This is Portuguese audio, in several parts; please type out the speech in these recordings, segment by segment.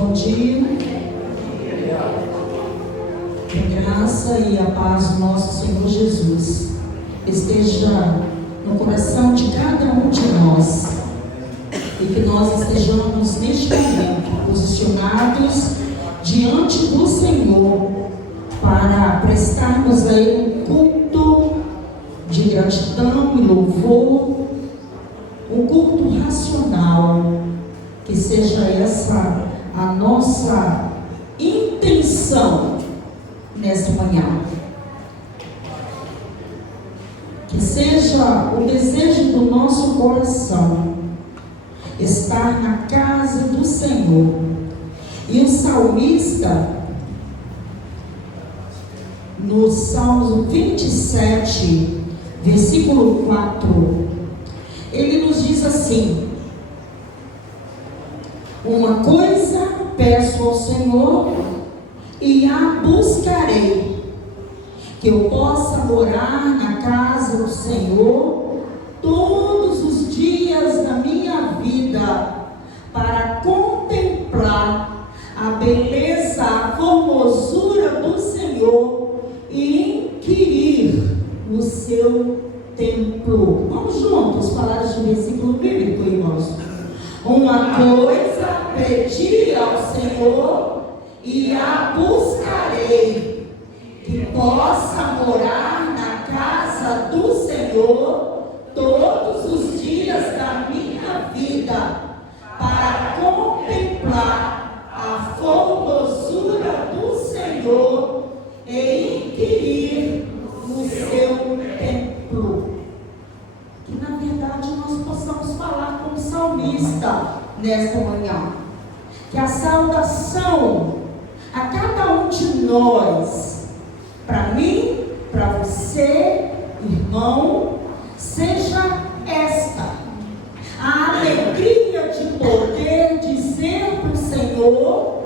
bom dia. Que a graça e a paz do nosso Senhor Jesus esteja no coração de cada um de nós, e que nós estejamos neste momento posicionados diante do Senhor para prestarmos a Ele um culto de gratidão e louvor, um culto racional. Que seja essa a nossa intenção nesta manhã. Que seja o desejo do nosso coração estar na casa do Senhor. E o salmista, no Salmo 27, versículo 4, ele nos diz assim: uma coisa peço ao Senhor e a buscarei, que eu possa morar na casa do Senhor todos os dias da minha vida, para contemplar a beleza, a formosura do Senhor e inquirir no seu templo. Vamos juntos falar de versículo bíblico, irmãos. Uma coisa pedi ao Senhor e a buscarei, que possa morar na casa do Senhor todos os dias da minha vida, para contemplar a formosura do Senhor e inquirir no seu templo. Que na verdade nós possamos falar como salmista nesta manhã, que a saudação a cada um de nós, para mim, para você, irmão, seja esta: a alegria de poder dizer para o Senhor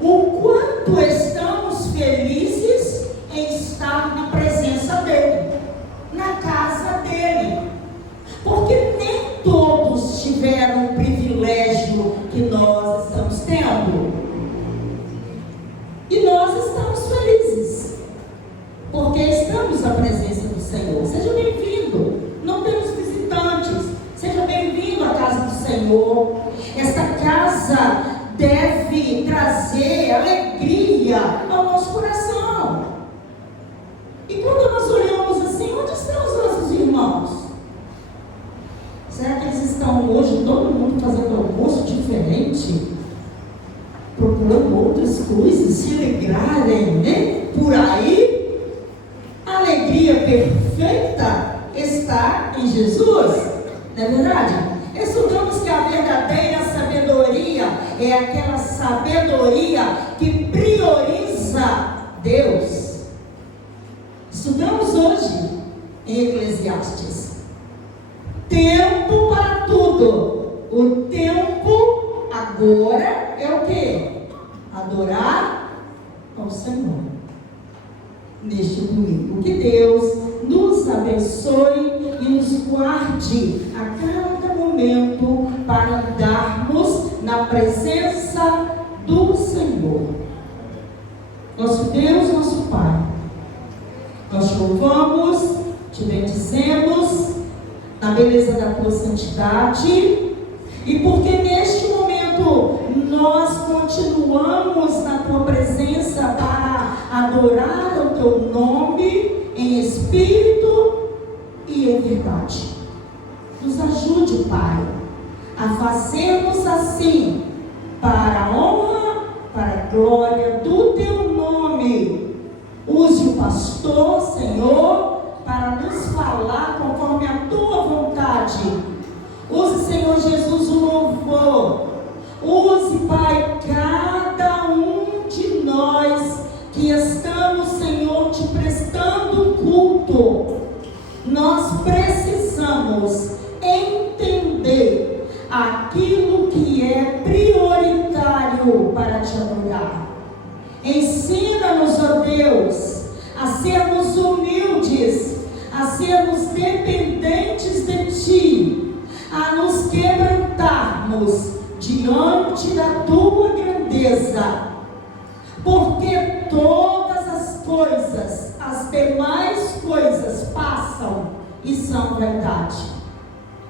o quanto estamos felizes em estar na presença dEle, na casa dEle, porque nem todos tiveram o privilégio que nós estamos tendo, e nós estamos felizes porque estamos na presença do Senhor. Seja bem-vindo, não temos visitantes, seja bem-vindo à casa do Senhor. Esta casa deve trazer alegria ao nosso coração. E quando nós olhamos assim, onde estão os nossos irmãos? Será que eles estão hoje, todo mundo fazendo almoço diferente, procurando outras coisas, se alegrarem, né? Por aí, a alegria perfeita está em Jesus, não é verdade? Estudamos que a verdadeira sabedoria é aquela sabedoria que prioriza Deus. Estudamos hoje em Eclesiastes: tempo para tudo. O tempo agora é o que? Adorar ao Senhor neste domingo. Que Deus nos abençoe e nos guarde a cada momento para andarmos na presença do Senhor. Nosso Deus, nosso Pai, nós te louvamos, te bendizemos na beleza da tua santidade, e porque neste momento nós continuamos na tua presença para adorar o teu nome em espírito e em verdade. Nos ajude, Pai, a fazermos assim para a honra, para a glória do teu nome. Use o pastor, Senhor, para nos falar conforme a tua vontade. Use, Senhor Jesus, o louvor. Use, Pai, cada um de nós que estamos, Senhor, te prestando culto. Nós precisamos entender aquilo que é prioritário para te adorar. Ensina-nos, ó Deus, a sermos humildes, a sermos dependentes de Ti, a nos quebrantarmos diante da Tua certeza, porque todas as coisas, as demais coisas passam e são verdade.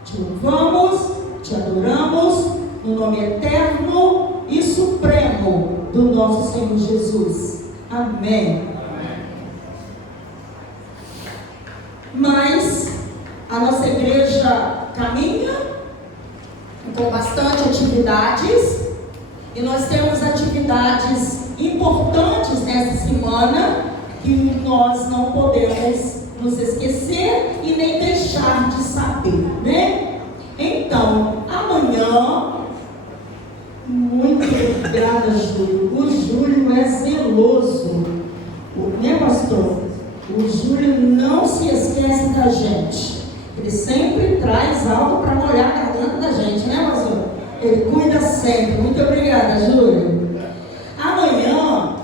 Te louvamos, te adoramos, no nome eterno e supremo do nosso Senhor Jesus. Amém. Mas a nossa igreja caminha com bastante atividades, e nós temos atividades importantes nessa semana que nós não podemos nos esquecer e nem deixar de saber, né? Então, amanhã, muito obrigada, Júlio. O Júlio é zeloso, né, pastor? O Júlio não se esquece da gente. Ele sempre traz algo para molhar a garganta da gente, né, pastor? Ele cuida sempre. Muito obrigada, Júlio. Amanhã,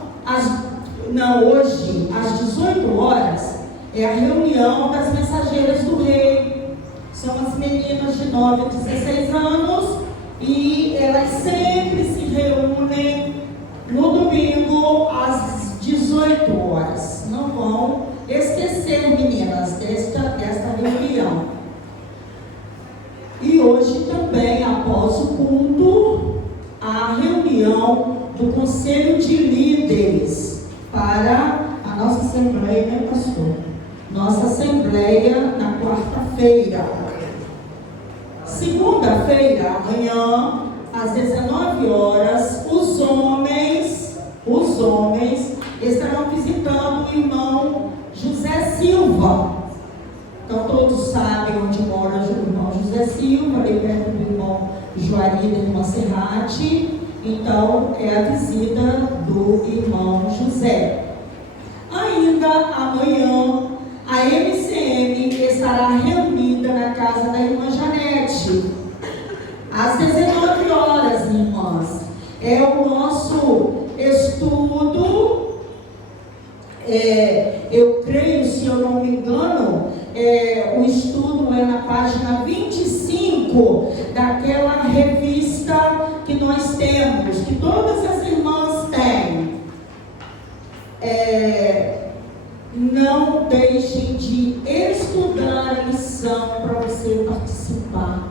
hoje, às 18 horas, é a reunião das mensageiras do rei. São as meninas de 9 a 16 anos e elas sempre se reúnem no domingo às 18 horas. Não vão esquecer, meninas, desta reunião. E hoje também, após o culto, a reunião do Conselho de Líderes para a nossa Assembleia, né, pastor? Nossa Assembleia na quarta-feira. Segunda-feira, amanhã, às 19 horas, os homens estarão visitando o irmão José Silva. Então todos sabem onde mora o irmão José Silva, ali perto do irmão Juari de Monserrate. Então é a visita do irmão José. Ainda amanhã a MCM estará reunida na casa da irmã Janete, às 19 horas, irmãs. É o nosso estudo, eu creio, se eu não me engano, o estudo é na página 25 daquela revista que nós temos, que todas as irmãs têm. Não deixem de estudar a lição para você participar.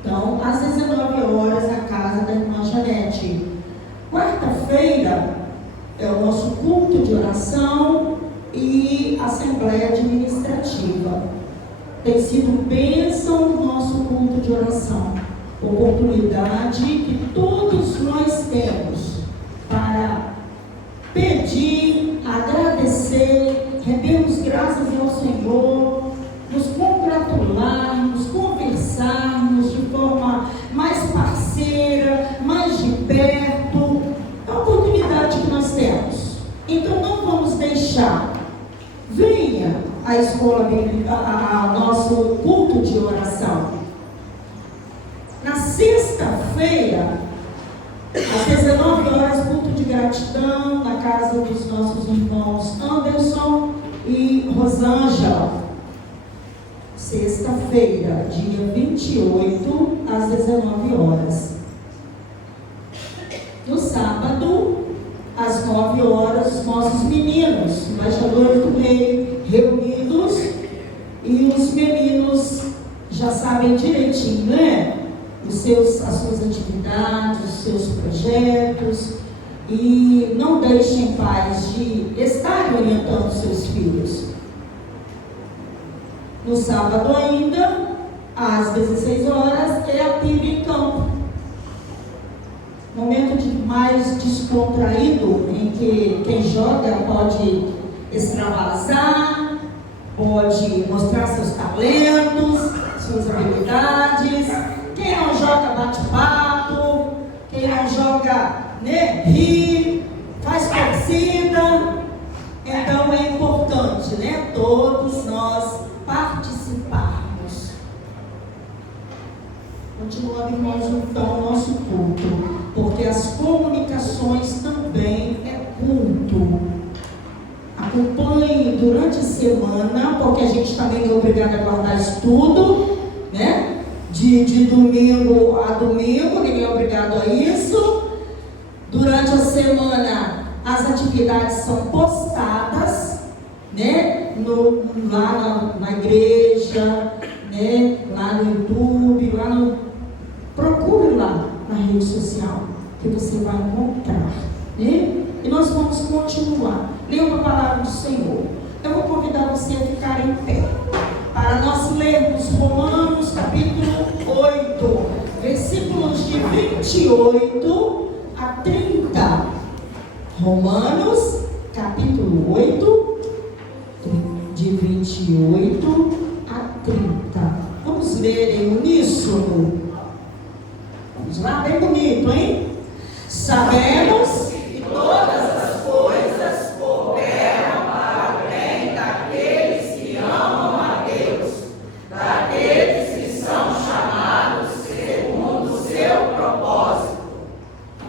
Então, às 19 horas, na casa da irmã Janete. Quarta-feira é o nosso culto de oração e assembleia administrativa. Tem sido bênção o nosso culto de oração. Oportunidade que todos nós temos para pedir, agradecer, rendermos graças ao Senhor, nos congratularmos, conversarmos de forma mais parceira, mais de perto. É a oportunidade que nós temos. Então não vamos deixar. Venha à escola bíblica, ao nosso culto de oração. Na sexta-feira, às 19 horas, culto de gratidão na casa dos nossos irmãos Anderson e Rosângela. Sexta-feira, dia 28, às 19 horas. No sábado, às 9 horas, os nossos meninos, embaixadores do rei, reunidos, e os meninos já sabem direitinho, né? As suas atividades, os seus projetos, e não deixem, pais, de estarem orientando seus filhos. No sábado ainda, às 16 horas, é a PIB em campo. Momento mais descontraído, em que quem joga pode extravasar, pode mostrar seus talentos, suas habilidades. Quem não joga bate papo, quem não joga, né, ri, faz torcida. Então é importante, né, todos nós participarmos. Continuando, irmãos, então, o nosso culto, porque as comunicações também é culto. Acompanhe durante a semana, porque a gente também é obrigado a guardar estudo, né? De domingo a domingo, ninguém é obrigado a isso. Durante a semana, as atividades são postadas, né? Lá na igreja, né? Lá no YouTube, procure lá na rede social, que você vai encontrar, né? E nós vamos continuar lendo a palavra do Senhor. Eu vou convidar você a ficar em pé, para nós lermos Romanos capítulo 8, versículos de 28 a 30. Romanos capítulo 8, de 28 a 30. Vamos ler em uníssono. Vamos lá, bem bonito, hein? Sabemos que todas as coisas cooperam para o bem daqueles que amam a Deus, daqueles que são chamados segundo o seu propósito.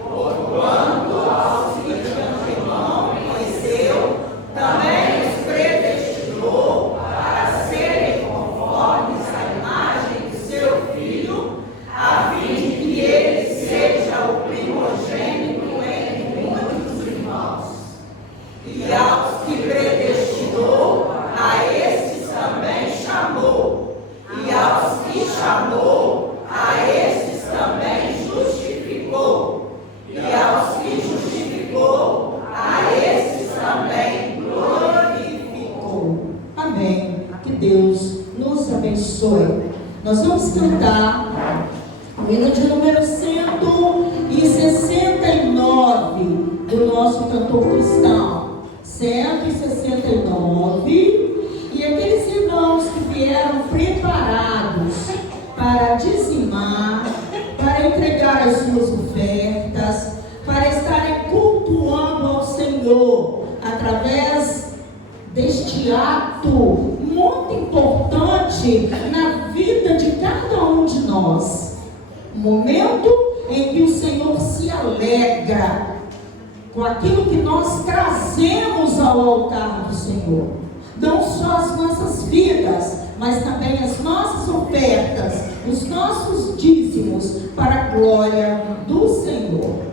Porquanto aos que de antemão conheceu, também os predestinou para serem conformes à imagem do seu Filho, a fim de que ele seja o primogênito entre muitos irmãos. E aos que predestinou, a estes também chamou. E aos que chamou, a estes também justificou. E aos que justificou, a estes também glorificou. Amém. Que Deus nos abençoe. Nós vamos cantar o hino de número 169 do nosso cantor cristão. 169. E aqueles irmãos que vieram preparados para dizimar, para entregar as suas ofertas, para estarem cultuando ao Senhor através deste ato muito importante na vida de cada um de nós. Um momento em que o Senhor se alegra com aquilo que nós trazemos ao altar do Senhor. Não só as nossas vidas, mas também as nossas ofertas, os nossos dízimos para a glória do Senhor.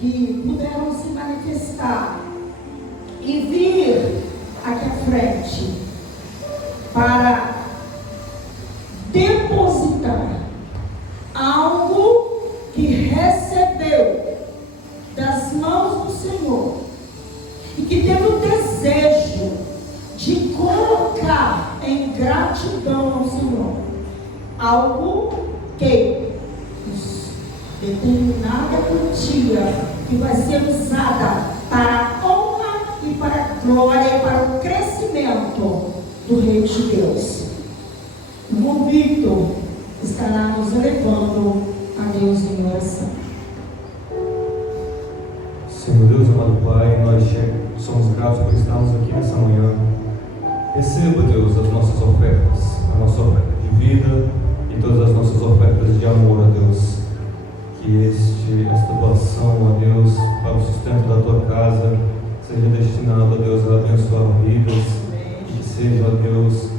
Que puderam se manifestar e vir aqui à frente para depositar algo que recebeu das mãos do Senhor e que teve o desejo de colocar em gratidão ao Senhor algo que determinada quantia que vai ser usada para a honra e para a glória e para o crescimento do Reino de Deus. O irmão Victor estará nos elevando a Deus em oração. Receba, Deus, as nossas ofertas, a nossa oferta de vida e todas as nossas ofertas de amor, a Deus. Que esta doação, ó Deus, para o sustento da tua casa, seja destinada, ó Deus, a abençoar vidas e que seja, ó Deus,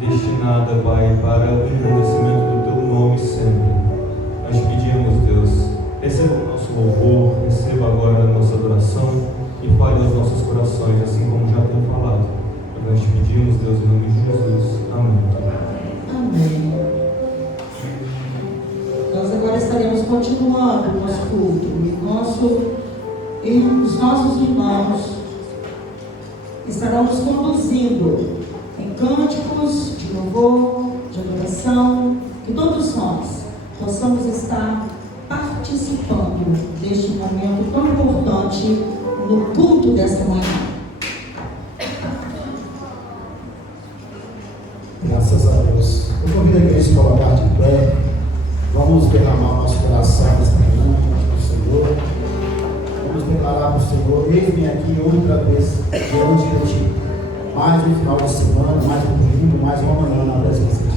destinada, Pai, para o engrandecimento do teu nome sempre. Nós pedimos, Deus, receba o nosso louvor, receba agora a nossa adoração e fale aos nossos corações, assim como já tem falado. Nós te pedimos, Deus, em nome de Jesus. Amém. Amém. Nós agora estaremos continuando o nosso culto. Os nossos irmãos estarão nos conduzindo em cânticos de louvor, de adoração, que todos nós possamos estar participando deste momento tão importante no culto desta manhã. Graças a Deus. Eu convido a igreja a se colocar de pé. Vamos derramar nosso coração nesta manhã para o Senhor. Vamos declarar para o Senhor: eis-me aqui outra vez diante de ti. Mais um final de semana, mais um domingo, mais uma manhã na presença de Deus.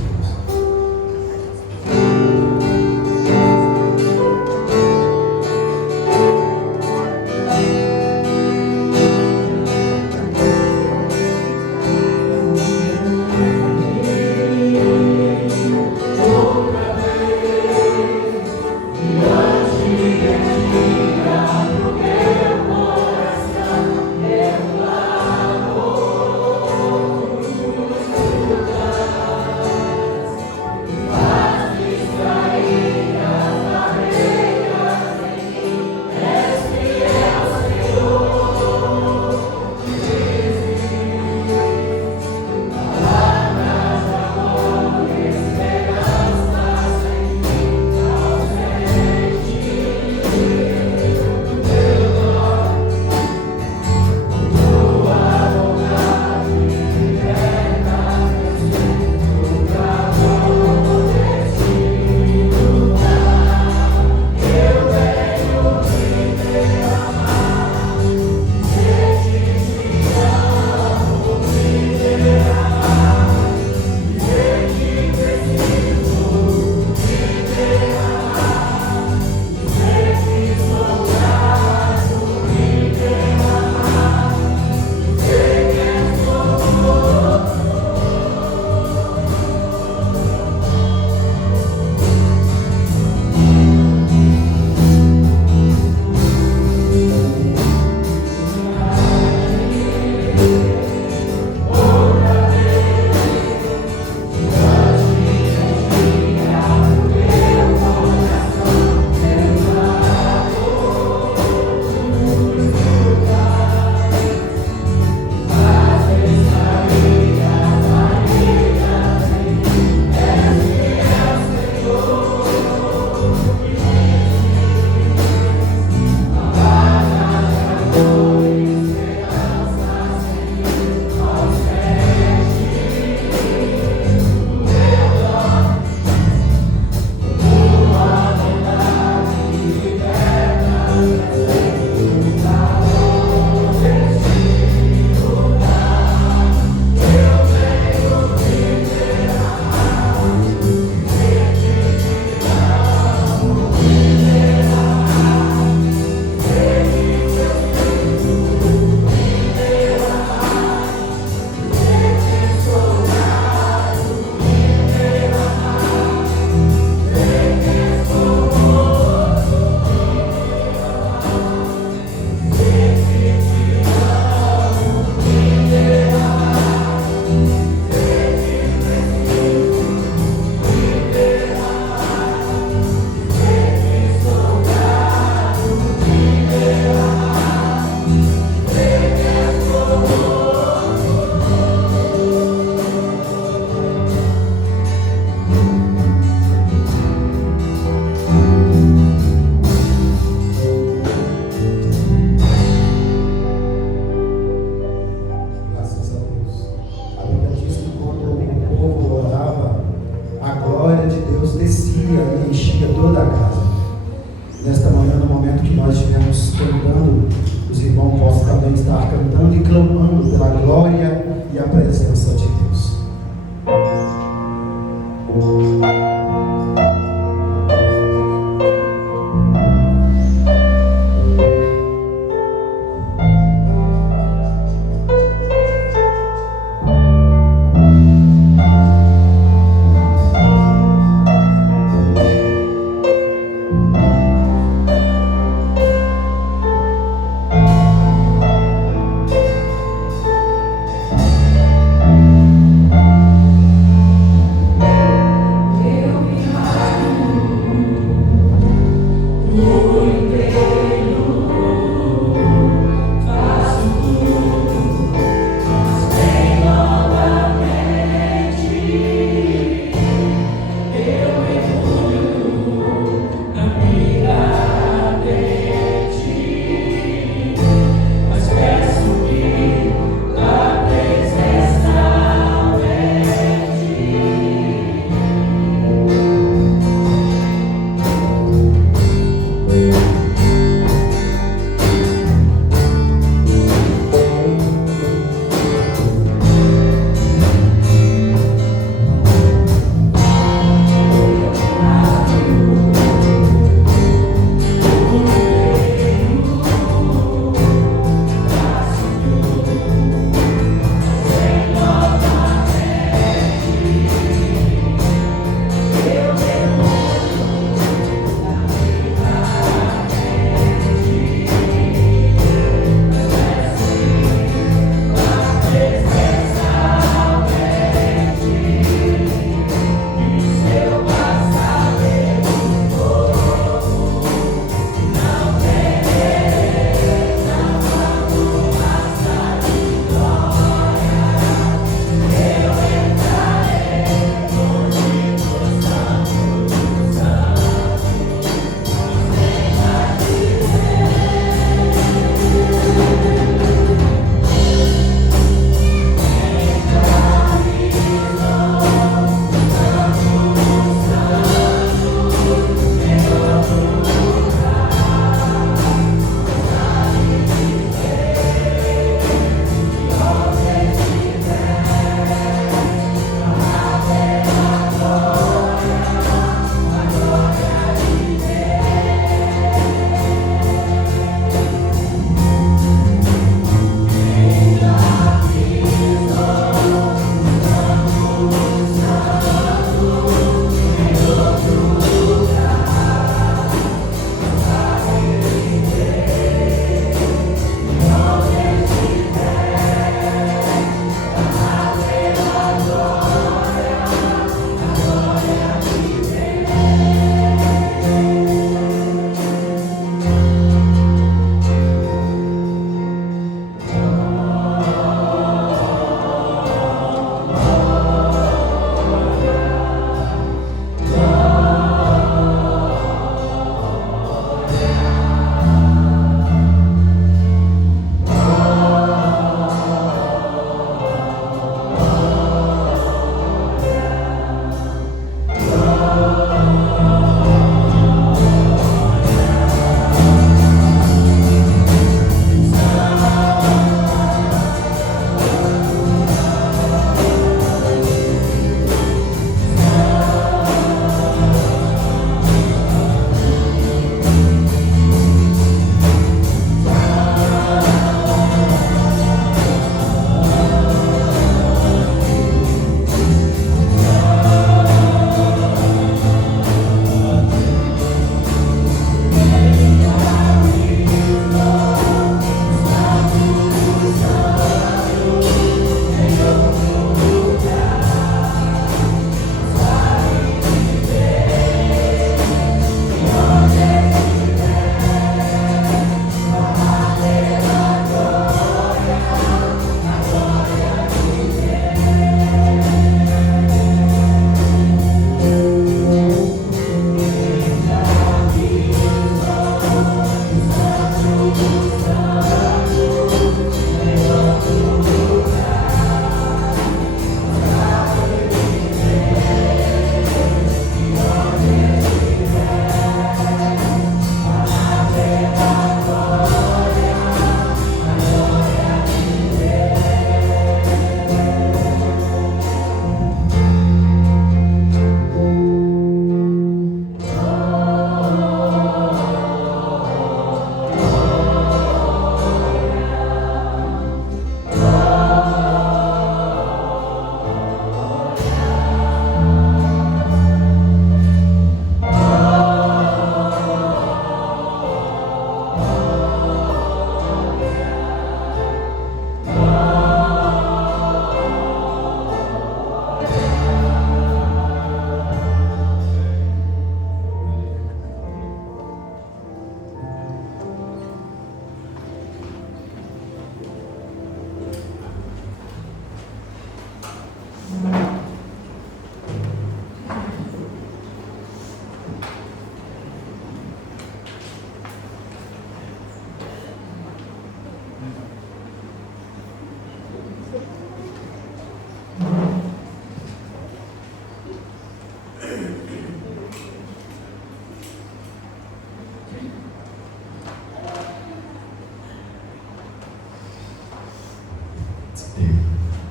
Os irmãos possam também estar cantando e clamando pela glória e a presença de Deus.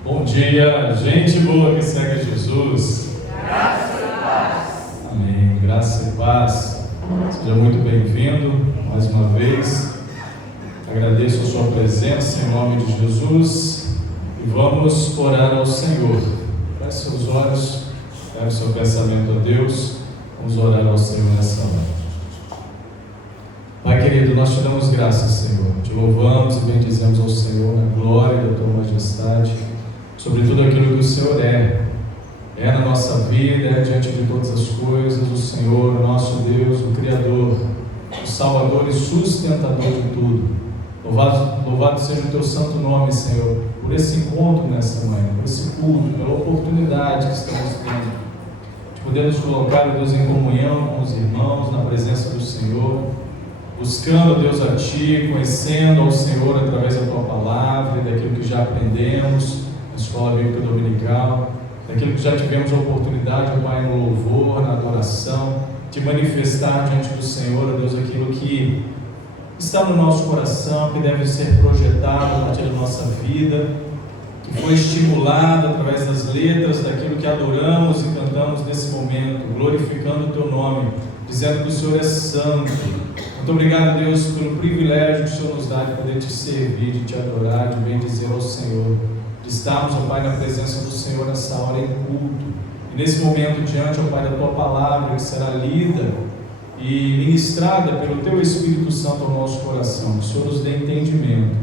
Bom dia, gente boa que segue Jesus. Graça e paz. Amém. Graça e paz. Seja muito bem-vindo mais uma vez. Agradeço a sua presença em nome de Jesus e vamos orar ao Senhor. Feche seus olhos, leve seu pensamento a Deus. Vamos orar ao Senhor nessa hora. Pai querido, nós te damos graças, Senhor. Te louvamos e bendizemos ao Senhor na glória da tua majestade, sobre tudo aquilo que o Senhor é na nossa vida, é diante de todas as coisas, o Senhor, o nosso Deus, o Criador, o Salvador e sustentador de tudo. Louvado seja o teu santo nome, Senhor, por esse encontro nessa manhã, por esse culto, pela oportunidade que estamos tendo de poder nos colocar, Deus, em comunhão com os irmãos, na presença do Senhor, buscando, Deus, a Ti, conhecendo ao Senhor através da Tua Palavra e daquilo que já aprendemos na Escola Bíblica Dominical, daquilo que já tivemos a oportunidade, Pai, no louvor, na adoração, de manifestar diante do Senhor, Deus, aquilo que está no nosso coração, que deve ser projetado a partir da nossa vida, que foi estimulado através das letras daquilo que adoramos e cantamos nesse momento, glorificando o Teu nome, dizendo que o Senhor é santo. Muito obrigado, Deus, pelo privilégio que o Senhor nos dá de poder Te servir, de Te adorar, de bendizer ao Senhor, de estarmos, ó Pai, na presença do Senhor nessa hora em culto, e nesse momento diante, ó Pai, da Tua Palavra, que será lida e ministrada pelo Teu Espírito Santo ao nosso coração. Que o Senhor nos dê entendimento,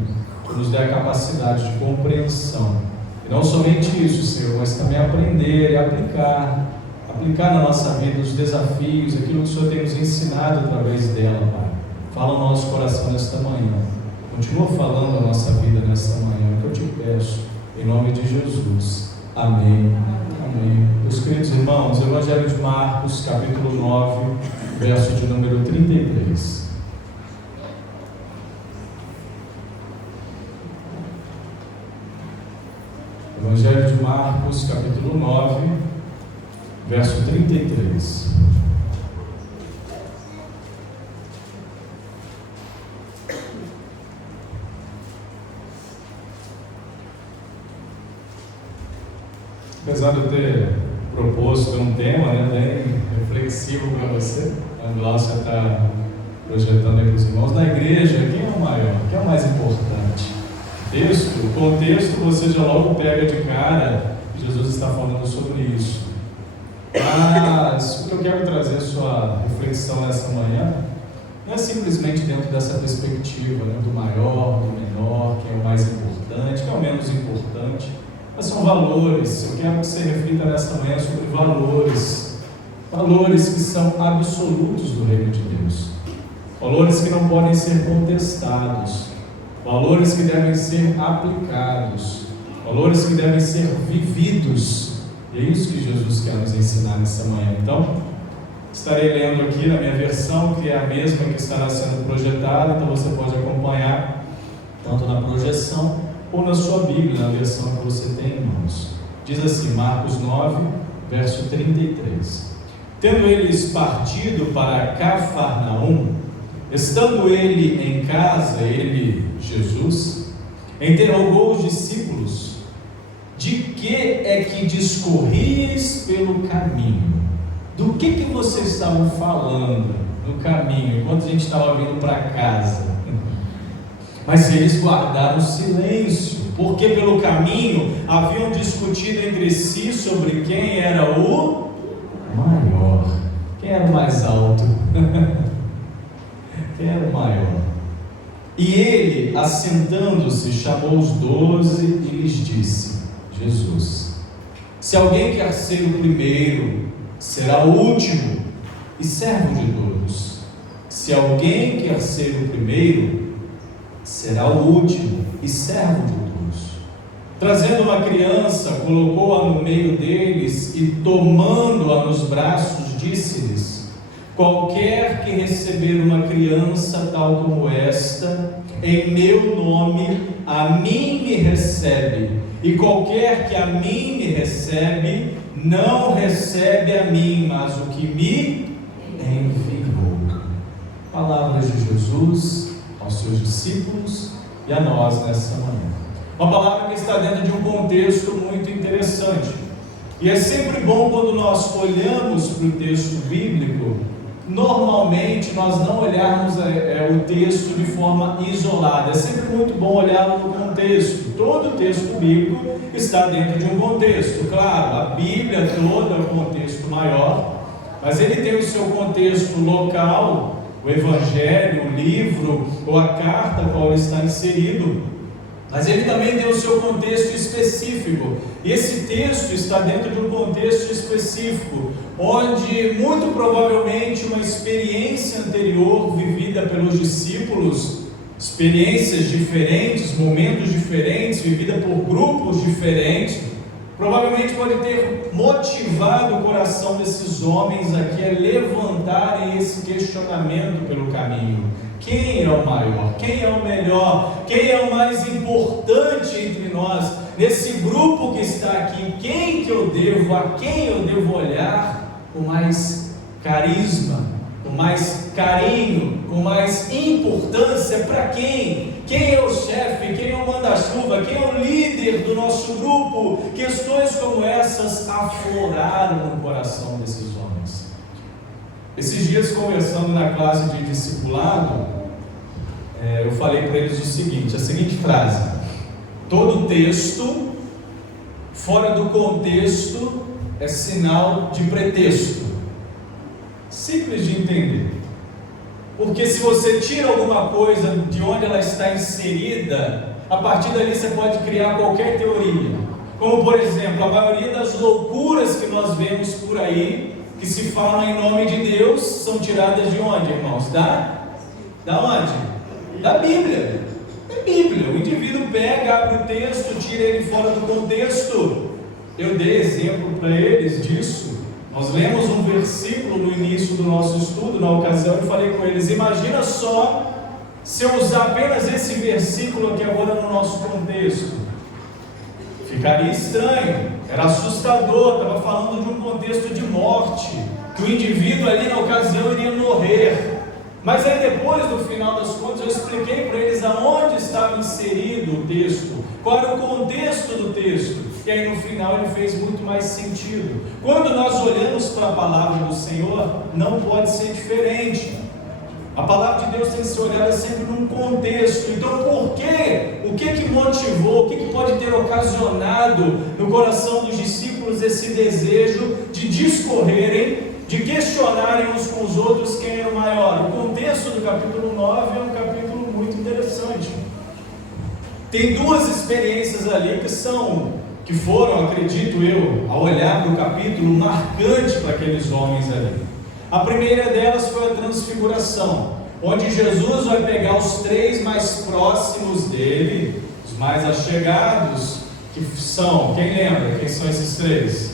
que nos dê a capacidade de compreensão, e não somente isso, Senhor, mas também aprender e aplicar na nossa vida os desafios, aquilo que o Senhor tem nos ensinado através dela, Pai. Fala no nosso coração nesta manhã, continua falando a nossa vida nesta manhã, que eu Te peço, em nome de Jesus. Amém. Amém. Meus queridos irmãos, Evangelho de Marcos, capítulo 9, verso de número 33. Evangelho de Marcos, capítulo 9, verso 33. Apesar de eu ter proposto um tema, bem reflexivo para você, a Glaucia está projetando aqui os irmãos, na igreja, quem é o maior? Quem é o mais importante? O contexto você já logo pega de cara, Jesus está falando sobre isso. Mas o que eu quero trazer a sua reflexão nessa manhã não é simplesmente dentro dessa perspectiva, do maior, do menor, quem é o mais importante, quem é o menos importante, mas são valores. Eu quero que você reflita nessa manhã sobre valores que são absolutos do reino de Deus, valores que não podem ser contestados, valores que devem ser aplicados, valores que devem ser vividos. E é isso que Jesus quer nos ensinar nessa manhã. Então, estarei lendo aqui na minha versão, que é a mesma que estará sendo projetada, então você pode acompanhar tanto na projeção ou na sua Bíblia, na versão que você tem em mãos. Diz assim, Marcos 9, verso 33. Tendo eles partido para Cafarnaum, estando ele em casa, ele, Jesus, interrogou os discípulos: de que é que discorríeis pelo caminho? Do que vocês estavam falando no caminho, enquanto a gente estava vindo para casa? Mas eles guardaram silêncio, porque pelo caminho haviam discutido entre si sobre quem era o maior, quem era o mais alto, quem era o maior. E ele, assentando-se, chamou os 12 e lhes disse, Jesus: se alguém quer ser o primeiro, será o último e servo de todos. Se alguém quer ser o primeiro, será o último e servo de todos. Trazendo uma criança, colocou-a no meio deles e, tomando-a nos braços, disse-lhes: qualquer que receber uma criança tal como esta, em meu nome, a mim me recebe, e qualquer que a mim me recebe, não recebe a mim, mas o que me enviou. Palavras de Jesus aos seus discípulos e a nós nessa manhã. Uma palavra que está dentro de um contexto muito interessante. E é sempre bom quando nós olhamos para o texto bíblico, normalmente nós não olharmos o texto de forma isolada. É sempre muito bom olhá-lo no contexto. Todo texto bíblico está dentro de um contexto. Claro, a Bíblia toda é um contexto maior, mas ele tem o seu contexto local, o Evangelho, o livro ou a carta a qual ele está inserido. Mas ele também tem o seu contexto específico. E esse texto está dentro de um contexto específico, onde muito provavelmente uma experiência anterior vivida pelos discípulos, experiências diferentes, momentos diferentes, vivida por grupos diferentes, provavelmente pode ter motivado o coração desses homens aqui a levantarem esse questionamento pelo caminho. Quem é o maior? Quem é o melhor? Quem é o mais importante entre nós? Nesse grupo que está aqui, a quem eu devo olhar com mais carisma, com mais carinho, com mais importância? Para quem? Quem é o chefe? Quem é o manda-chuva? Quem é o líder do nosso grupo? Questões como essas afloraram no coração desses homens. Esses dias, conversando na classe de discipulado, eu falei para eles a seguinte frase: todo texto fora do contexto é sinal de pretexto. Simples de entender. Porque se você tira alguma coisa de onde ela está inserida, a partir dali você pode criar qualquer teoria. Como, por exemplo, a maioria das loucuras que nós vemos por aí, que se falam em nome de Deus, são tiradas de onde, irmãos? Da onde? Da Bíblia. É Bíblia. O indivíduo pega, abre o texto, tira ele fora do contexto. Eu dei exemplo para eles disso. Nós lemos um versículo no início do nosso estudo, na ocasião, e falei com eles: imagina só se eu usar apenas esse versículo aqui agora no nosso contexto. Ficaria estranho, era assustador, estava falando de um contexto de morte, que o indivíduo ali na ocasião iria morrer. Mas aí depois, no final das contas, eu expliquei para eles aonde estava inserido o texto, qual era o contexto do texto, e aí no final ele fez muito mais sentido. Quando nós olhamos para a palavra do Senhor, não pode ser diferente. A palavra de Deus tem que ser olhada sempre num contexto. Então, por quê? O que motivou, o que pode ter ocasionado no coração dos discípulos esse desejo de discorrerem, de questionarem uns com os outros quem é o maior? O contexto do capítulo 9 é um capítulo muito interessante. Tem duas experiências ali que foram, acredito eu, ao olhar para o capítulo, marcantes para aqueles homens ali. A primeira delas foi a transfiguração, onde Jesus vai pegar os três mais próximos dele, os mais achegados, que são, quem lembra? Quem são esses três?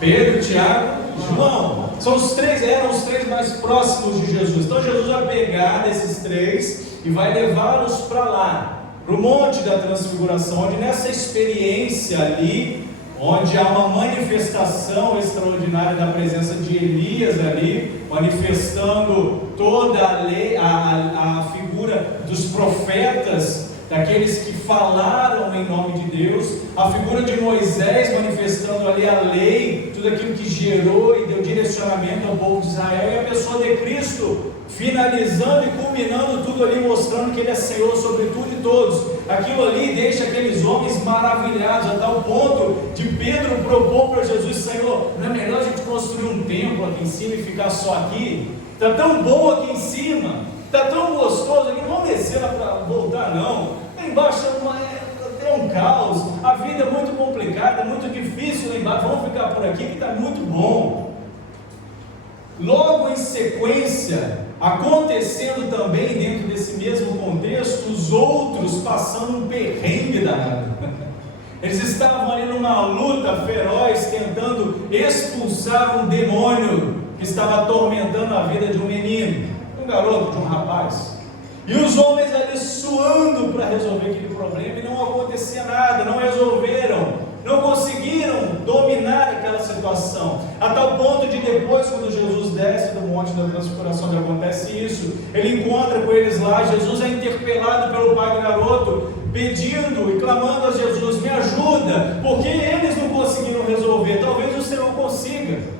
Pedro, Tiago e João. Eram os três mais próximos de Jesus. Então Jesus vai pegar desses três e vai levá-los para lá, para o Monte da Transfiguração, onde nessa experiência ali, onde há uma manifestação extraordinária da presença de Elias ali, manifestando toda a lei, a figura dos profetas, daqueles que falaram em nome de Deus, a figura de Moisés manifestando ali a lei, tudo aquilo que gerou e deu direcionamento ao povo de Israel, e a pessoa de Cristo finalizando e culminando tudo ali, mostrando que Ele é Senhor sobre tudo e todos. Aquilo ali deixa aqueles homens maravilhados, a tal ponto de Pedro propor para Jesus: Senhor, não é melhor a gente construir um templo aqui em cima e ficar só aqui? Está tão bom aqui em cima, está tão gostoso aqui, não vamos descer lá para voltar não. Lá embaixo é um caos, a vida é muito complicada, muito difícil lá embaixo, vamos ficar por aqui que está muito bom. Logo em sequência, acontecendo também dentro desse mesmo contexto, os outros passando um perrengue danado. Eles estavam ali numa luta feroz, tentando expulsar um demônio que estava atormentando a vida de um menino, um garoto, de um rapaz. E os homens ali suando para resolver aquele problema, e não acontecia nada, não resolveram, não conseguiram dominar aquela situação, a tal ponto de depois, quando Jesus desce do Monte da Transfiguração, onde acontece isso, disso. Ele encontra com eles lá, Jesus é interpelado pelo pai do garoto, pedindo e clamando a Jesus: me ajuda, porque eles não conseguiram resolver, talvez você não consiga.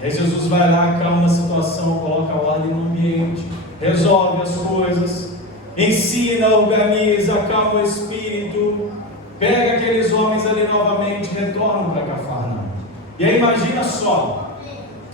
E aí Jesus vai lá, acalma a situação, coloca ordem no ambiente, resolve as coisas, ensina, organiza, acalma o espírito, pega aqueles homens ali novamente, retornam para Cafarnaum. E aí imagina só,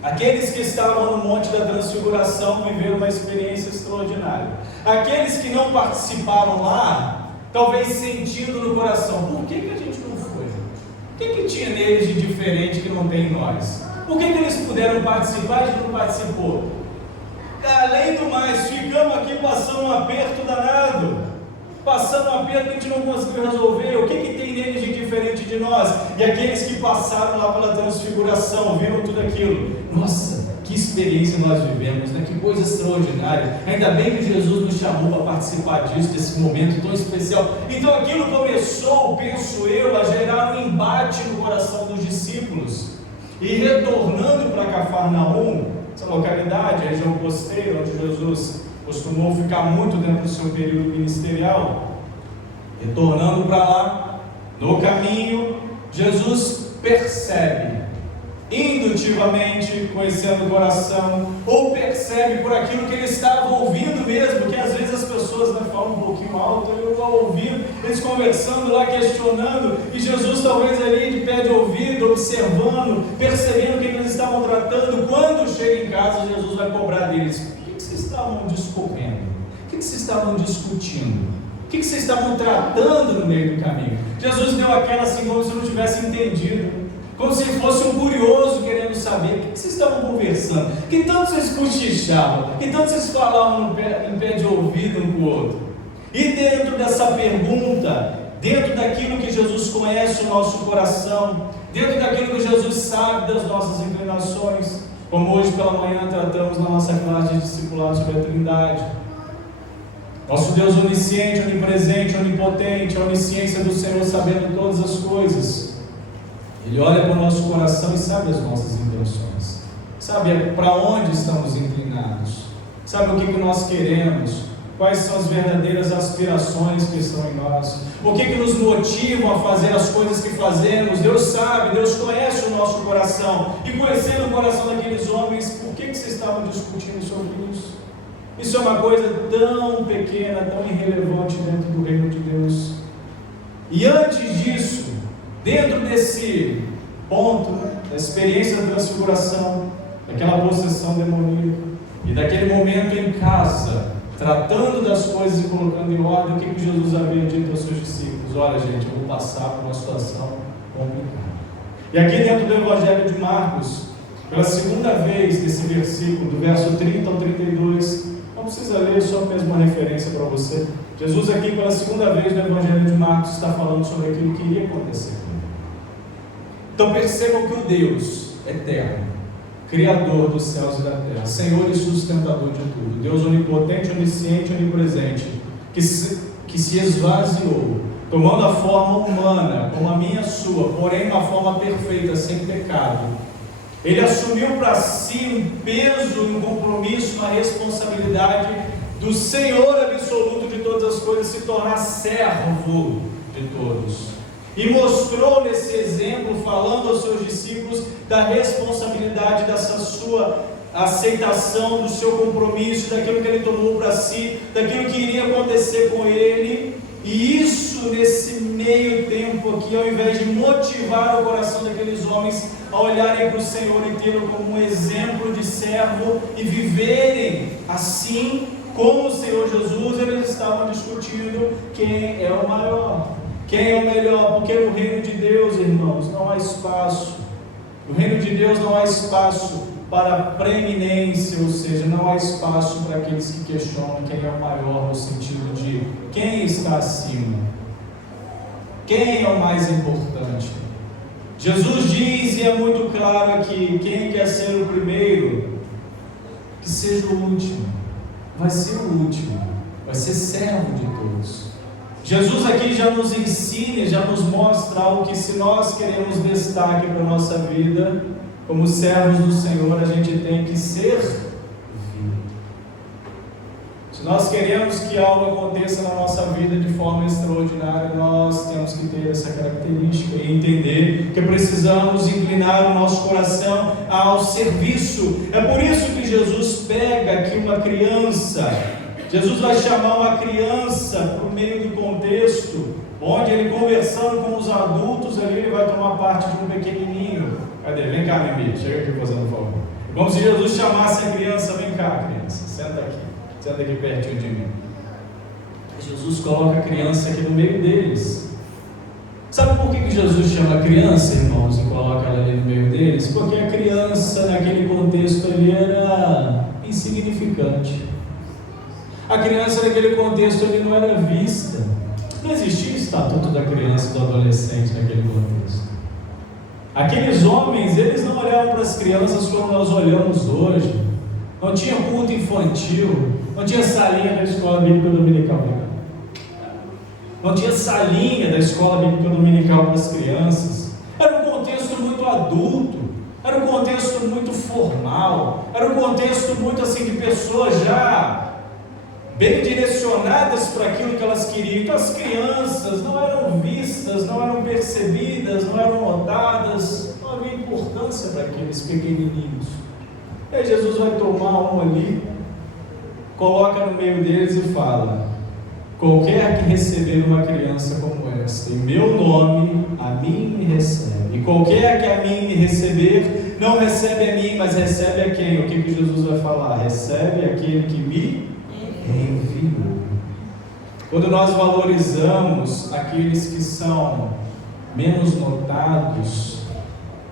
aqueles que estavam no Monte da Transfiguração viveram uma experiência extraordinária. Aqueles que não participaram lá, talvez sentindo no coração: por que a gente não foi? O que tinha neles de diferente que não tem em nós? Por que eles puderam participar e a gente não participou? Além do mais, ficamos aqui passando um aperto danado, passando um aperto que a gente não conseguiu resolver. O que tem neles de diferente de nós? E aqueles que passaram lá pela transfiguração, viram tudo aquilo: nossa, que experiência nós vivemos, né? Que coisa extraordinária. Ainda bem que Jesus nos chamou para participar disso, desse momento tão especial. Então aquilo começou, penso eu, a gerar um embate no coração dos discípulos. E retornando para Cafarnaum, essa localidade, a região costeira, onde Jesus costumou ficar muito dentro do seu período ministerial, retornando para lá, no caminho, Jesus percebe, indutivamente, conhecendo o coração, ou percebe por aquilo que ele estava ouvindo mesmo, que às vezes as pessoas, né, falam um pouquinho alto, eu vou ouvindo, eles conversando lá, questionando, e Jesus talvez ali de pé de ouvido, observando, percebendo o que eles estavam tratando. Quando chega em casa, Jesus vai cobrar deles: o que vocês estavam discorrendo? O que vocês estavam discutindo? O que vocês estavam tratando no meio do caminho? Jesus deu aquela assim, como se não tivesse entendido, como se fosse um curioso querendo saber o que vocês estavam conversando, que tanto vocês cochichavam, que tanto vocês falavam em pé de ouvido um com o outro. E dentro dessa pergunta, dentro daquilo que Jesus conhece o nosso coração, dentro daquilo que Jesus sabe das nossas inclinações, como hoje pela manhã tratamos na nossa classe de discipulado sobre a Trindade, nosso Deus onisciente, onipresente, onipotente, a onisciência do Senhor sabendo todas as coisas, Ele olha para o nosso coração e sabe as nossas intenções, sabe para onde estamos inclinados, sabe o que nós queremos, quais são as verdadeiras aspirações que estão em nós, o que nos motivam a fazer as coisas que fazemos. Deus sabe, Deus conhece o nosso coração, e conhecendo o coração daqueles homens, por que vocês estavam discutindo sobre isso? Isso é uma coisa tão pequena, tão irrelevante dentro do reino de Deus. E antes disso, dentro desse ponto, da experiência da transfiguração, daquela possessão demoníaca, e daquele momento em casa, tratando das coisas e colocando em ordem, o que Jesus havia dito aos seus discípulos: olha gente, eu vou passar por uma situação complicada. E aqui dentro do Evangelho de Marcos, pela segunda vez, nesse versículo, do verso 30 ao 32, não precisa ler, só mesmo uma referência para você. Jesus aqui pela segunda vez no Evangelho de Marcos está falando sobre aquilo que iria acontecer. Então percebam que o Deus eterno, Criador dos céus e da terra, Senhor e sustentador de tudo, Deus onipotente, onisciente, onipresente, que se esvaziou, tomando a forma humana, como a minha e a sua, porém uma forma perfeita, sem pecado. Ele assumiu para si um peso, um compromisso, uma responsabilidade do Senhor absoluto de todas as coisas, se tornar servo de todos. E mostrou nesse exemplo, falando aos seus discípulos, da responsabilidade dessa sua aceitação, do seu compromisso, daquilo que ele tomou para si, daquilo que iria acontecer com ele. E isso, nesse meio tempo aqui, ao invés de motivar o coração daqueles homens a olharem para o Senhor e tê-lo como um exemplo de servo e viverem assim como o Senhor Jesus, eles estavam discutindo quem é o maior, quem é o melhor, porque no reino de Deus, irmãos, não há espaço. No reino de Deus não há espaço para preeminência, ou seja, não há espaço para aqueles que questionam quem é o maior, no sentido de quem está acima, quem é o mais importante. Jesus diz, e é muito claro aqui, quem quer ser o primeiro, que seja o último, vai ser o último, vai ser servo de todos. Jesus aqui já nos ensina, já nos mostra algo que, se nós queremos destaque para a nossa vida, como servos do Senhor, a gente tem que servir. Se nós queremos que algo aconteça na nossa vida de forma extraordinária, nós temos que ter essa característica e entender que precisamos inclinar o nosso coração ao serviço. É por isso que Jesus pega aqui uma criança. Jesus vai chamar uma criança para o meio do contexto, onde ele conversando com os adultos ali, ele vai tomar parte de um pequenininho. Cadê? Vem cá, Mimi, chega aqui fazendo favor. Como se Jesus chamasse a criança: vem cá, criança, senta aqui pertinho de mim. Jesus coloca a criança aqui no meio deles. Sabe por que Jesus chama a criança, irmãos, e coloca ela ali no meio deles? Porque a criança naquele contexto ali era insignificante. A criança naquele contexto ali não era vista. Não existia o estatuto da criança e do adolescente naquele contexto. Aqueles homens, eles não olhavam para as crianças como nós olhamos hoje. Não tinha culto infantil, não tinha salinha da escola bíblica dominical. Não tinha salinha da escola bíblica dominical para as crianças. Era um contexto muito adulto, era um contexto muito formal, era um contexto muito assim de pessoas já bem direcionadas para aquilo que elas queriam. Então as crianças não eram vistas, não eram percebidas, não eram notadas, não havia importância para aqueles pequenininhos. E aí Jesus vai tomar um ali, coloca no meio deles e fala: qualquer que receber uma criança como esta, em meu nome, a mim me recebe. E qualquer que a mim me receber, não recebe a mim, mas recebe a quem? O que Jesus vai falar? Recebe aquele que me enviou. Quando nós valorizamos aqueles que são menos notados,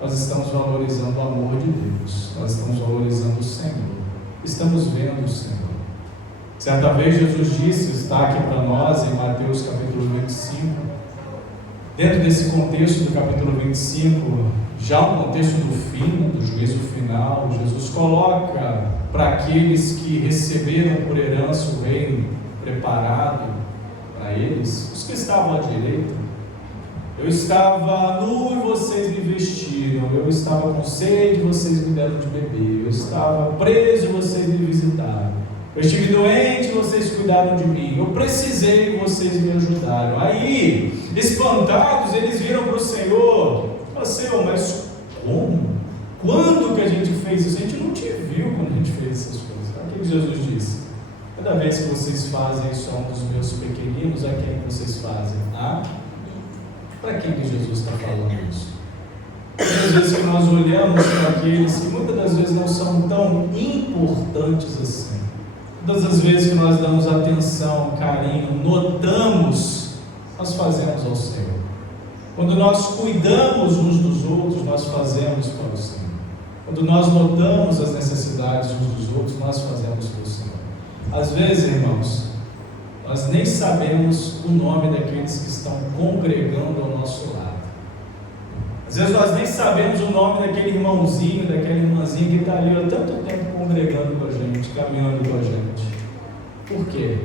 nós estamos valorizando o amor de Deus, nós estamos valorizando o Senhor, estamos vendo o Senhor. Certa vez Jesus disse, está aqui para nós em Mateus capítulo 25, dentro desse contexto do capítulo 25, já um contexto do fim, do juízo final, Jesus coloca para aqueles que receberam por herança o reino preparado para eles, os que estavam à direita: eu estava nu e vocês me vestiram, eu estava com sede e vocês me deram de beber, eu estava preso e vocês me visitaram, eu estive doente e vocês cuidaram de mim, eu precisei e vocês me ajudaram. Aí, espantados, eles viram para o Senhor: Senhor, mas como? Quando que a gente fez isso? A gente não te viu quando a gente fez essas coisas. O que Jesus disse? Cada vez que vocês fazem isso a um dos meus pequeninos, a quem vocês fazem? Para quem que Jesus está falando isso? Muitas vezes que nós olhamos para aqueles que muitas das vezes não são tão importantes assim, todas as vezes que nós damos atenção, carinho, notamos, nós fazemos ao Senhor. Quando nós cuidamos uns dos outros, nós fazemos para o Senhor. Quando nós notamos as necessidades uns dos outros, nós fazemos para o Senhor. Às vezes, irmãos, nós nem sabemos o nome daqueles que estão congregando ao nosso lado. Às vezes nós nem sabemos o nome daquele irmãozinho, daquela irmãzinha que está ali há tanto tempo congregando com a gente, caminhando com a gente. Por quê?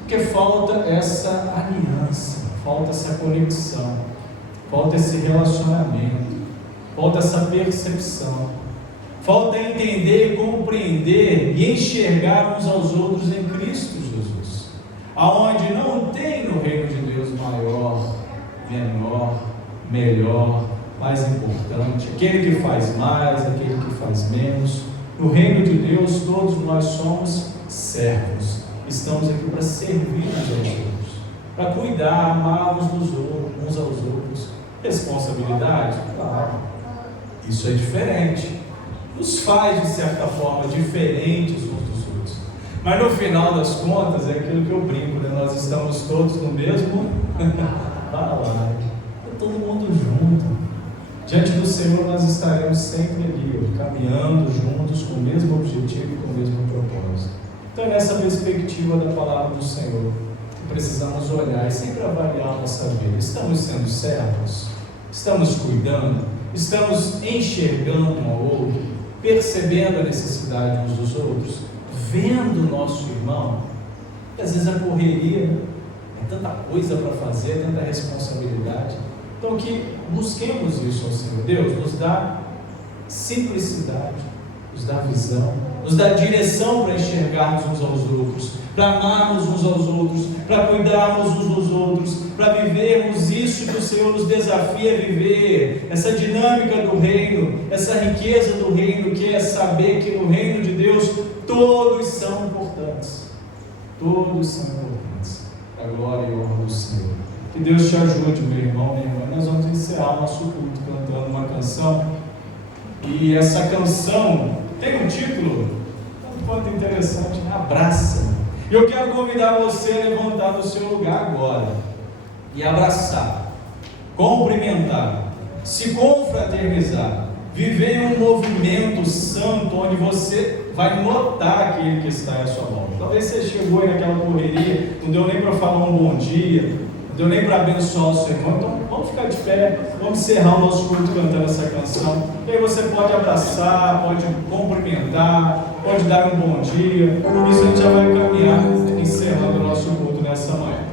Porque falta essa aliança, falta essa conexão, falta esse relacionamento, falta essa percepção, falta entender, compreender e enxergar uns aos outros em Cristo Jesus, aonde não tem no reino de Deus maior, menor, melhor, mais importante, aquele que faz mais, aquele que faz menos. No reino de Deus todos nós somos servos, estamos aqui para servir uns aos outros, para cuidar, amar uns aos outros. Responsabilidade? Claro, isso é diferente, nos faz de certa forma diferentes uns dos outros, mas no final das contas é aquilo que eu brinco, né? Nós estamos todos no mesmo balaio, todo mundo junto, diante do Senhor nós estaremos sempre ali, caminhando juntos com o mesmo objetivo e com o mesmo propósito. Então é nessa perspectiva da palavra do Senhor que precisamos olhar e sempre avaliar a nossa vida. Estamos sendo servos? Estamos cuidando? Estamos enxergando um ao outro? Percebendo a necessidade uns dos outros? Vendo o nosso irmão? E às vezes a correria é tanta coisa para fazer, tanta responsabilidade. Então que busquemos isso ao Senhor. Deus nos dá simplicidade, nos dá visão, nos dá direção para enxergarmos uns aos outros, para amarmos uns aos outros, para cuidarmos uns dos outros, para vivermos isso que o Senhor nos desafia a viver, essa dinâmica do reino, essa riqueza do reino, que é saber que no reino de Deus todos são importantes, todos são importantes, a glória e a honra do Senhor. Que Deus te ajude, meu irmão, minha irmã. Nós vamos encerrar o nosso culto cantando uma canção, e essa canção tem um título tanto quanto interessante, né? Abraça-me. E eu quero convidar você a levantar do seu lugar agora e abraçar, cumprimentar, se confraternizar, viver em um movimento santo onde você vai notar aquele que está à sua mão. Talvez você chegou aí naquela correria, não deu nem para falar um bom dia, não deu nem para abençoar o seu irmão. Então vamos ficar de pé, vamos encerrar o nosso culto cantando essa canção. E aí você pode abraçar, pode cumprimentar, pode dar um bom dia. Isso a gente já vai caminhar, encerrando o nosso culto nessa manhã.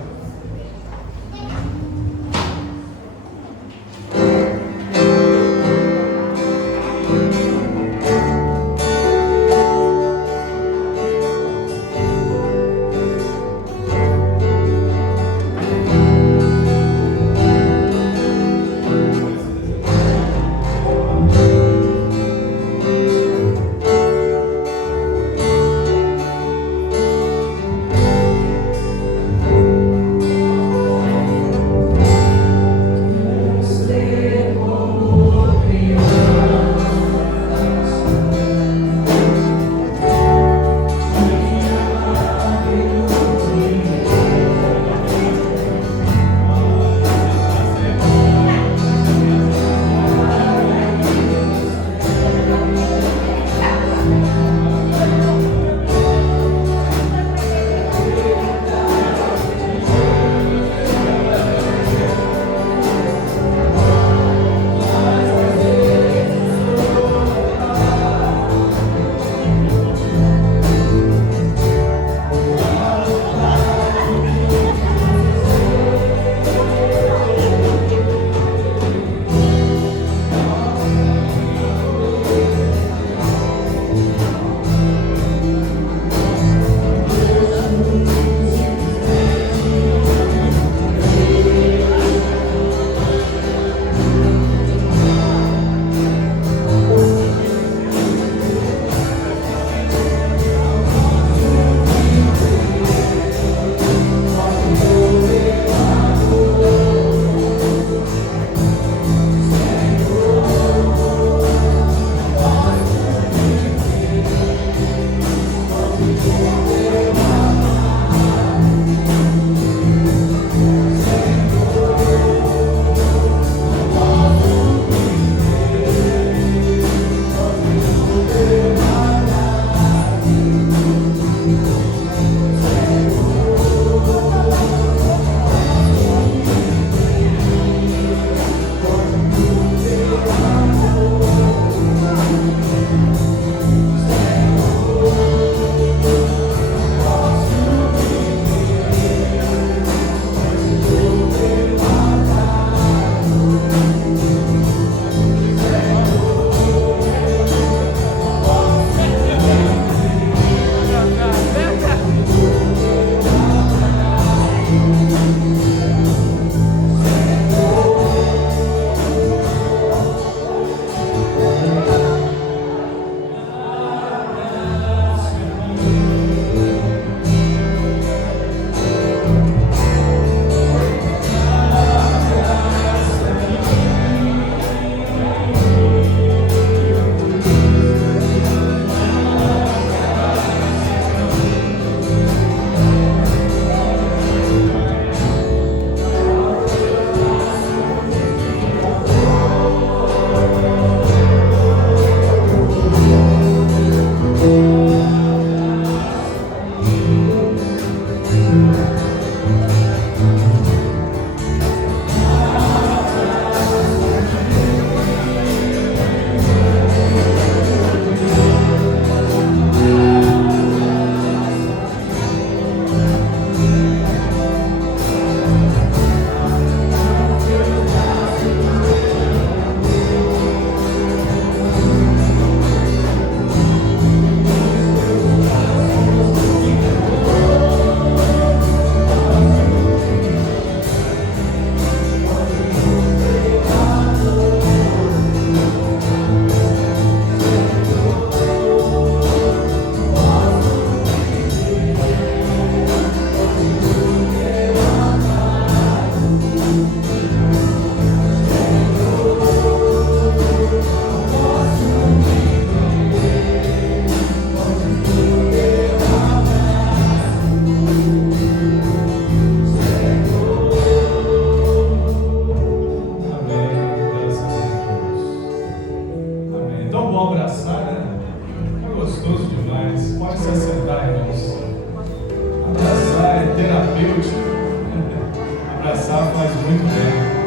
Abraçar faz muito bem.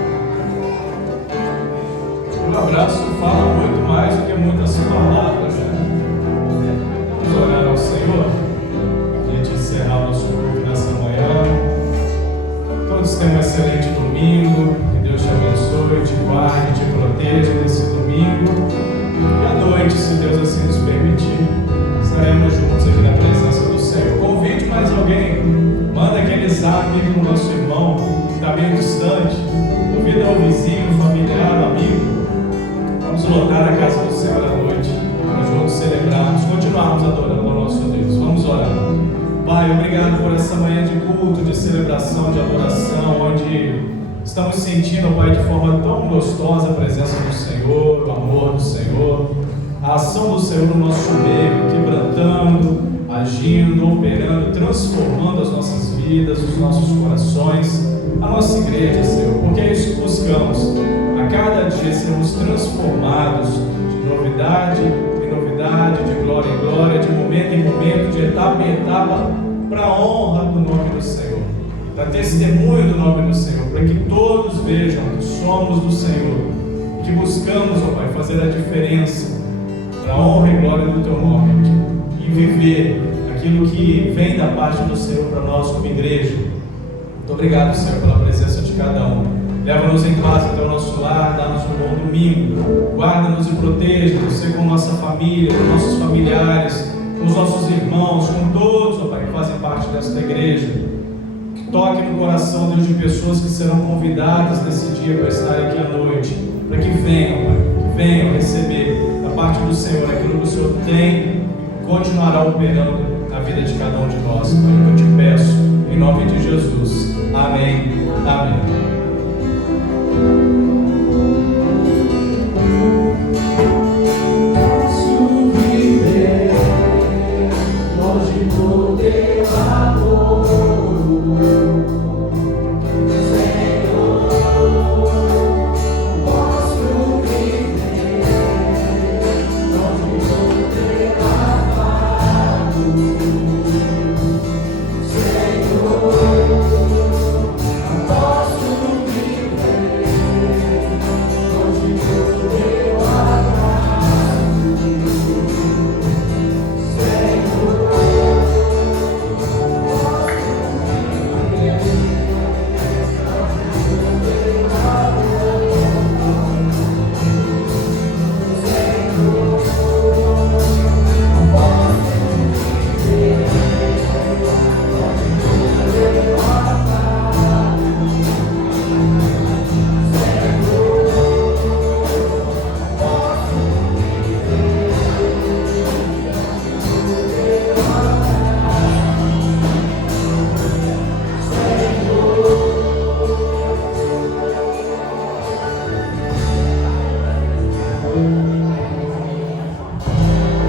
O abraço fala muito mais do que muitas palavras, né? Vamos orar ao Senhor, a gente encerrar o nosso culto nessa manhã. Todos tenham um excelente domingo, que Deus te abençoe, te guarde, te proteja nesse domingo. E à noite, se Deus assim nos permitir, estaremos juntos aqui na presença do Senhor. Convide mais alguém, manda aquele zap para o nosso irmão que está bem distante, convida ao vizinho, familiar, amigo. Vamos lotar a casa do Senhor à noite, para juntos celebrarmos, continuarmos adorando ao nosso Deus. Vamos orar. Pai, obrigado por essa manhã de culto, de celebração, de adoração, onde estamos sentindo, Pai, de forma tão gostosa a presença do Senhor, o amor do Senhor, a ação do Senhor no nosso meio, quebrantando, agindo, operando, transformando as nossas vidas, os nossos corações, a nossa igreja, Senhor, porque é isso que buscamos. A cada dia sermos transformados de novidade em novidade, de glória em glória, de momento em momento, de etapa em etapa, para a honra do nome do Senhor, para testemunho do nome do Senhor, para que todos vejam que somos do Senhor, que buscamos, ó Pai, fazer a diferença para a honra e glória do Teu nome, e viver aquilo que vem da parte do Senhor para nós como igreja. Muito obrigado, Senhor, pela presença de cada um. Leva-nos em paz até o nosso lar, dá-nos um bom domingo, guarda-nos e proteja-nos, seja com nossa família, com nossos familiares, com os nossos irmãos, com todos, ó Pai, que fazem parte desta igreja. Que toque no coração, Deus, de pessoas que serão convidadas nesse dia para estar aqui à noite, para que venham, Pai, que venham receber da parte do Senhor aquilo que o Senhor tem e continuará operando na vida de cada um de nós. Pai, eu te peço, em nome de Jesus. Amém. Amém.